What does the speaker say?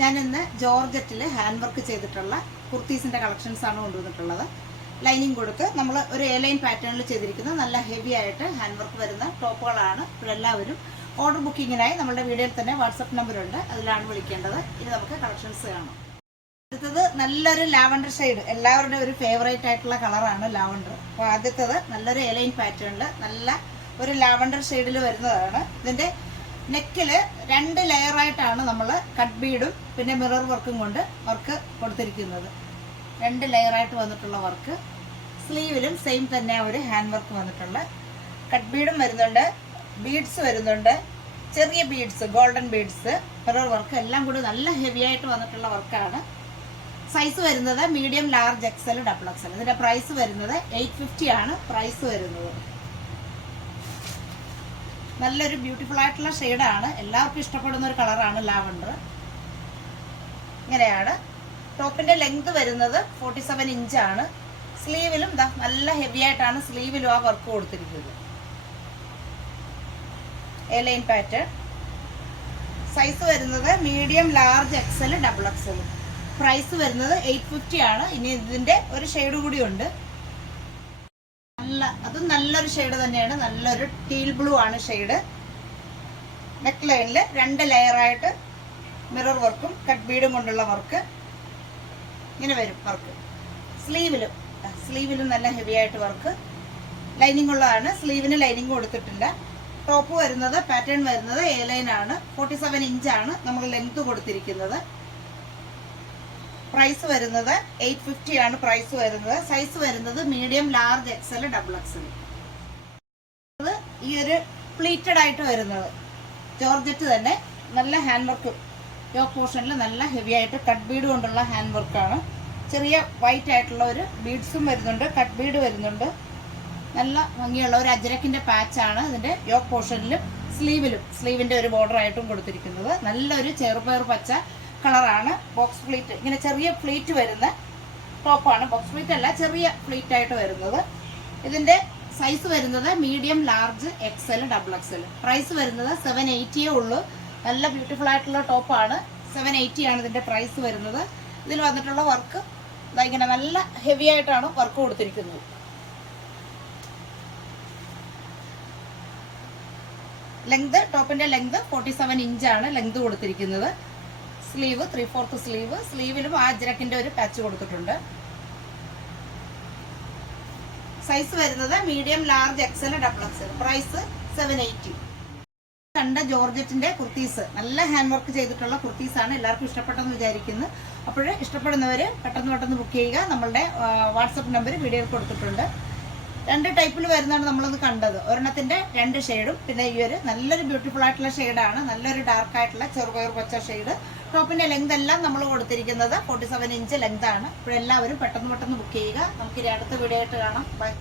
ഞാൻ ഇന്ന് ജോർജറ്റിൽ hand work ചെയ്തിട്ടുള്ള കുർത്തീസിൻ്റെ കളക്ഷൻസാണ് കൊണ്ടുവന്നിട്ടുള്ളത്. ലൈനിങ് കൊടുത്ത് നമ്മൾ ഒരു എ ലൈൻ പാറ്റേണിൽ ചെയ്തിരിക്കുന്ന നല്ല ഹെവി ആയിട്ട് ഹാൻഡ് വർക്ക് വരുന്ന ടോപ്പുകളാണ്. ഇപ്പോഴെല്ലാവരും ഓർഡർ ബുക്കിങ്ങിനായി നമ്മുടെ വീഡിയോയിൽ തന്നെ വാട്സപ്പ് നമ്പറുണ്ട്, അതിലാണ് വിളിക്കേണ്ടത്. ഇനി നമുക്ക് കളക്ഷൻസ് കാണാം. അടുത്തത് നല്ലൊരു ലാവണ്ടർ ഷെയ്ഡ്, എല്ലാവരുടെയും ഒരു ഫേവറേറ്റ് ആയിട്ടുള്ള കളറാണ് ലാവണ്ടർ. അപ്പോൾ ആദ്യത്തത് നല്ലൊരു എ ലൈൻ പാറ്റേണിൽ നല്ല ഒരു ലാവണ്ടർ ഷെയ്ഡിൽ വരുന്നതാണ്. ഇതിൻ്റെ നെക്കിൽ 2 ലെയറായിട്ടാണ് നമ്മൾ കട്ട് ബീഡും പിന്നെ മിറർ വർക്കും കൊണ്ട് വർക്ക് കൊടുത്തിരിക്കുന്നത്. 2 ലെയറായിട്ട് വന്നിട്ടുള്ള വർക്ക്. സ്ലീവിലും സെയിം തന്നെ ഒരു ഹാൻഡ് വർക്ക് വന്നിട്ടുള്ള കട്ട് ബീഡും വരുന്നുണ്ട്, ബീഡ്സ് വരുന്നുണ്ട്, ചെറിയ beads, golden beads, mirror work എല്ലാം കൂടി നല്ല ഹെവി ആയിട്ട് വന്നിട്ടുള്ള വർക്കാണ്. സൈസ് വരുന്നത് medium, large, XL, double XL. ഇതിൻ്റെ പ്രൈസ് വരുന്നത് 850 ആണ് പ്രൈസ് വരുന്നത്. നല്ലൊരു ബ്യൂട്ടിഫുൾ ആയിട്ടുള്ള ഷെയ്ഡാണ്, എല്ലാവർക്കും ഇഷ്ടപ്പെടുന്ന ഒരു കളറാണ് ലാവണ്ടർ. ഇങ്ങനെയാണ് ടോപ്പിന്റെ ലെങ്ത് വരുന്നത് 47 ഇഞ്ചാണ്. സ്ലീവിലും നല്ല ഹെവി ആയിട്ടാണ് സ്ലീവിലും ആ വർക്ക് കൊടുത്തിരിക്കുന്നത്. A line pattern. സൈസ് വരുന്നത് medium, large, XL, double XL. Price വരുന്നത് 850 ആണ്. ഇനി ഇതിന്റെ ഒരു ഷെയ്ഡ് കൂടി ഉണ്ട്, അതും നല്ലൊരു ഷെയ്ഡ് തന്നെയാണ്. നല്ലൊരു ടീൽ ബ്ലൂ ആണ് ഷെയ്ഡ്. നെക്ക് ലൈനിൽ 2 ലെയറായിട്ട് മിറർ വർക്കും കട്ട് ബീഡും കൊണ്ടുള്ള വർക്ക് ഇങ്ങനെ വരും വർക്ക്. സ്ലീവിലും നല്ല ഹെവി ആയിട്ട് വർക്ക്. ലൈനിങ് ഉള്ളതാണ്, സ്ലീവിന് ലൈനിങ് കൊടുത്തിട്ടില്ല. ടോപ്പ് വരുന്നത് പാറ്റേൺ വരുന്നത് എ ലൈൻ ആണ്. 47 ഇഞ്ചാണ് നമ്മൾ ലെങ്ത് കൊടുത്തിരിക്കുന്നത്. പ്രൈസ് വരുന്നത് 850 ആണ് പ്രൈസ് വരുന്നത്. സൈസ് വരുന്നത് medium, large, XL, double XL. ഈ ഒരു പ്ലീറ്റഡ് ആയിട്ട് വരുന്നത് ജോർജറ്റ് തന്നെ നല്ല ഹാൻഡ് വർക്ക്. യോക്ക് പോർഷനിൽ നല്ല ഹെവി ആയിട്ട് കട്ട് ബീഡ് കൊണ്ടുള്ള ഹാൻഡ് വർക്കാണ്. ചെറിയ വൈറ്റ് ആയിട്ടുള്ള ഒരു ബീഡ്സും വരുന്നുണ്ട്, കട്ട് ബീഡ് വരുന്നുണ്ട്. നല്ല ഭംഗിയുള്ള ഒരു അജ്രക്കിന്റെ പാച്ചാണ് ഇതിന്റെ യോക്ക് പോർഷനിലും സ്ലീവിന്റെ ഒരു ബോർഡർ ആയിട്ടും കൊടുത്തിരിക്കുന്നത്. നല്ലൊരു ചെറുപയർ പച്ച കളറാണ്. ബോക്സ് പ്ലീറ്റ്, ഇങ്ങനെ ചെറിയ പ്ലീറ്റ് വരുന്ന ടോപ്പാണ്. ബോക്സ് പ്ലീറ്റ് അല്ല, ചെറിയ പ്ലീറ്റ് ആയിട്ട് വരുന്നത്. ഇതിന്റെ സൈസ് വരുന്നത് medium, large, XL, double XL. Price വരുന്നത് 780 ഉള്ളൂ. നല്ല ബ്യൂട്ടിഫുൾ ആയിട്ടുള്ള ടോപ്പാണ്. 780 ആണ് ഇതിന്റെ പ്രൈസ് വരുന്നത്. ഇതിൽ വന്നിട്ടുള്ള വർക്ക് ഇങ്ങനെ നല്ല ഹെവി ആയിട്ടാണ് വർക്ക് കൊടുത്തിരിക്കുന്നത്. ലെങ്ത്, ടോപ്പിന്റെ ലെങ്ത് 47 ഇഞ്ചാണ് ലെങ്ത് കൊടുത്തിരിക്കുന്നത്. Sleeve 3/4 sleeve. സ്ലീവിലും ആ അജ്രക്കിന്റെ ഒരു പാച്ച് കൊടുത്തിട്ടുണ്ട്. സൈസ് വരുന്നത് medium, large, XL, double XL. Price 780. കണ്ട ജോർജറ്റിന്റെ കുർത്തീസ്, നല്ല ഹാൻഡ് വർക്ക് ചെയ്തിട്ടുള്ള കുർത്തീസാണ്. എല്ലാവർക്കും ഇഷ്ടപ്പെട്ടെന്ന് വിചാരിക്കുന്നു. അപ്പോൾ ഇഷ്ടപ്പെടുന്നവർ പെട്ടെന്ന് ബുക്ക് ചെയ്യുക. നമ്മളുടെ വാട്സപ്പ് നമ്പർ വീഡിയോയിൽ കൊടുത്തിട്ടുണ്ട്. 2 ടൈപ്പിൽ വരുന്നതാണ് നമ്മളത് കണ്ടത്. ഒരെണ്ണത്തിന്റെ 2 ഷെയ്ഡും പിന്നെ ഈ ഒരു നല്ലൊരു ബ്യൂട്ടിഫുൾ ആയിട്ടുള്ള ഷെയ്ഡാണ്. നല്ലൊരു ഡാർക്ക് ആയിട്ടുള്ള ചെറുപയർ പച്ച ഷെയ്ഡ്. ടോപ്പിന്റെ ലെങ്ത് എല്ലാം നമ്മൾ കൊടുത്തിരിക്കുന്നത് 47 ഇഞ്ച് ലെങ്ത് ആണ്. ഇപ്പോഴെല്ലാവരും പെട്ടെന്ന് ബുക്ക് ചെയ്യുക. നമുക്കിനി അടുത്ത വീഡിയോ ആയിട്ട് കാണാം. ബൈ.